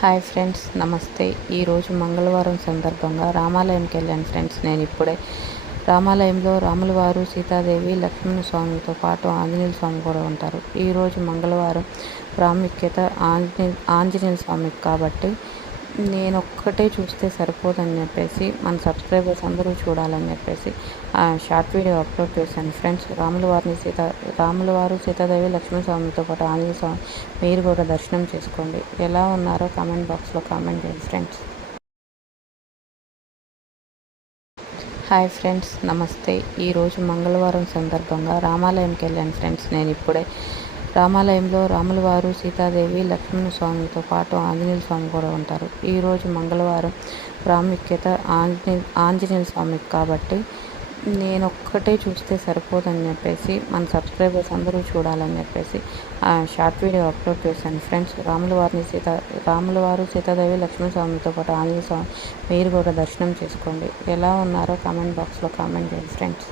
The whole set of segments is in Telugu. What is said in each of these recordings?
హాయ్ ఫ్రెండ్స్, నమస్తే. ఈరోజు మంగళవారం సందర్భంగా రామాలయంకి వెళ్ళాను ఫ్రెండ్స్. నేను ఇప్పుడే రామాలయంలో రాముల వారు, సీతాదేవి, లక్ష్మణ స్వామితో పాటు ఆంజనేయ స్వామి కూడా ఉంటారు. ఈరోజు మంగళవారం ప్రాముఖ్యత ఆంజనేయ స్వామికి కాబట్టి నేనొక్కటే చూస్తే సరిపోదని చెప్పేసి మన సబ్స్క్రైబర్స్ అందరూ చూడాలని చెప్పేసి షార్ట్ వీడియో అప్లోడ్ చేశాను ఫ్రెండ్స్. రాముల వారు, సీతాదేవి, లక్ష్మణ స్వామితో పాటు ఆంజనేయ స్వామి మీరు కూడా దర్శనం చేసుకోండి. ఎలా ఉన్నారో కామెంట్ బాక్స్లో కామెంట్ చేయండి ఫ్రెండ్స్. హాయ్ ఫ్రెండ్స్, నమస్తే. ఈరోజు మంగళవారం సందర్భంగా రామాలయంకి వెళ్ళాను ఫ్రెండ్స్. నేను ఇప్పుడే రామాలయంలో రాముల వారు, సీతాదేవి, లక్ష్మణ స్వామితో పాటు ఆంజనేయ స్వామి కూడా ఉంటారు. ఈరోజు మంగళవారం ప్రాముఖ్యత ఆంజనేయ స్వామికి కాబట్టి నేనొక్కటే చూస్తే సరిపోదని చెప్పేసి మన సబ్స్క్రైబర్స్ అందరూ చూడాలని చెప్పేసి షార్ట్ వీడియో అప్లోడ్ చేశాను ఫ్రెండ్స్. రాముల వారు, సీతాదేవి, లక్ష్మణ స్వామితో పాటు ఆంజనేయ స్వామి మీరు కూడా దర్శనం చేసుకోండి. ఎలా ఉన్నారో కామెంట్ బాక్స్లో కామెంట్ చేయండి ఫ్రెండ్స్.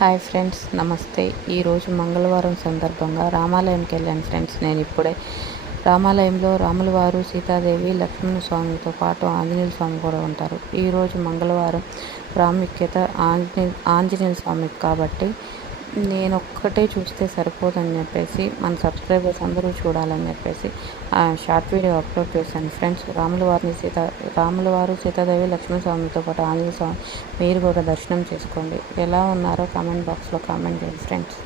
హాయ్ ఫ్రెండ్స్, నమస్తే. ఈరోజు మంగళవారం సందర్భంగా రామాలయంకి వెళ్ళాను ఫ్రెండ్స్. నేను ఇప్పుడే రామాలయంలో రాముల వారు, సీతాదేవి, లక్ష్మణ స్వామితో పాటు ఆంజనేయ స్వామి కూడా ఉంటారు. ఈరోజు మంగళవారం ప్రాముఖ్యత ఆంజనేయ స్వామికి కాబట్టి నేనొక్కటే చూస్తే సరిపోదని చెప్పేసి మన సబ్స్క్రైబర్స్ అందరూ చూడాలని చెప్పేసి షార్ట్ వీడియో అప్లోడ్ చేశాను ఫ్రెండ్స్. రాముల వారు, సీతాదేవి, లక్ష్మణ స్వామితో పాటు ఆంజనేయ స్వామి మీరు కూడా దర్శనం చేసుకోండి. ఎలా ఉన్నారో కామెంట్ బాక్స్లో కామెంట్ చేయండి ఫ్రెండ్స్.